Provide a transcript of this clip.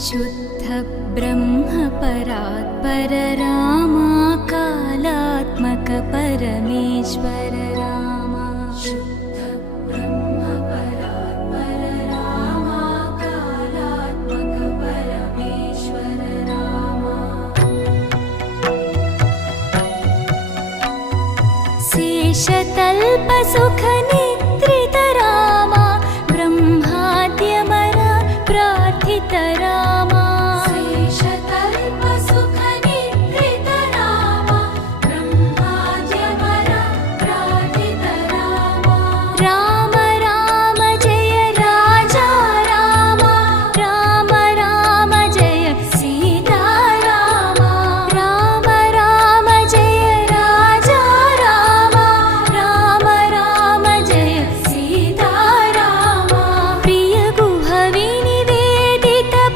शुद्ध ब्रह्म परात्पर रामा कालात्मक परमेश्वर रामा शुद्ध ब्रह्म परात्पर रामा कालात्मक परमेश्वर रामा शेषतल्प सुख निद्रित रामा ब्रह्माद्यमर प्रार्थित रामा